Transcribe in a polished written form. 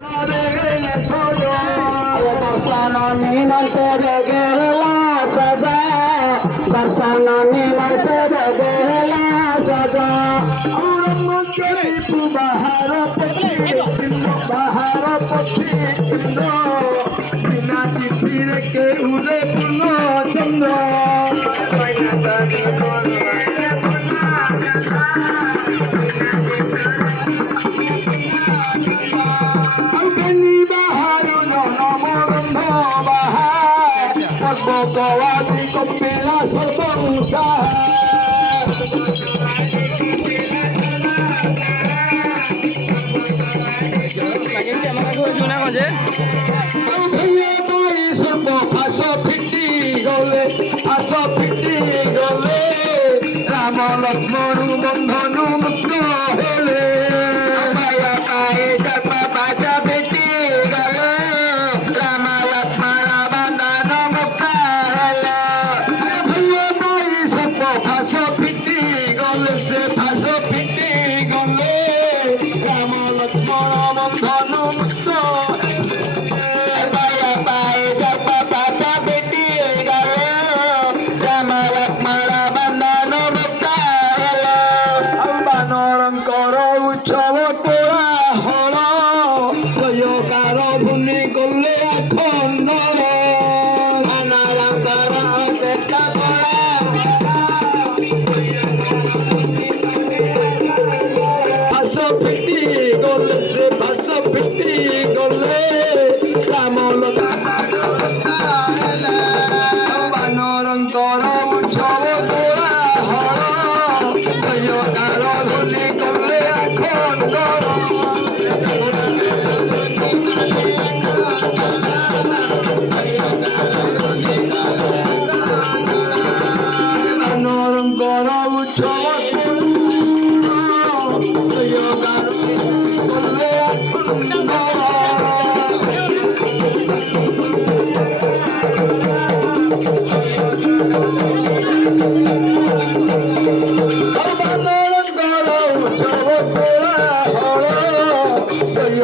दर्शनाने नंतर गेला सजा दर्शनाने नंतर गेला सजा औरंगजेबी तू बाहर पक्षी बिना चिठीर के उदय पुनो चंद्र Bawati Kopila Sabangsa Rama Lakshmanu Bandhanu Mutra hele Maya Kai Japa Baja Beti gale Rama Lakshmana Bandhanu Mutra hele Bhaiya Mai Sabba Bhasha Piti gale Se Bhasha Piti gale Rama Lakshmana Bandhanu Mutra Maya Mai Sabba Bhasha Piti gale Rama Lakshmana Bandhanu Mutra উৎসব করা হল কার ভূমি করলে এখন চেষ্টা করা ভাষ ফিটি গলে সে ভাষ ফিটি গলে রামল বানরঙ্কর উৎসব করা হল কার ভূমি করলে Yo,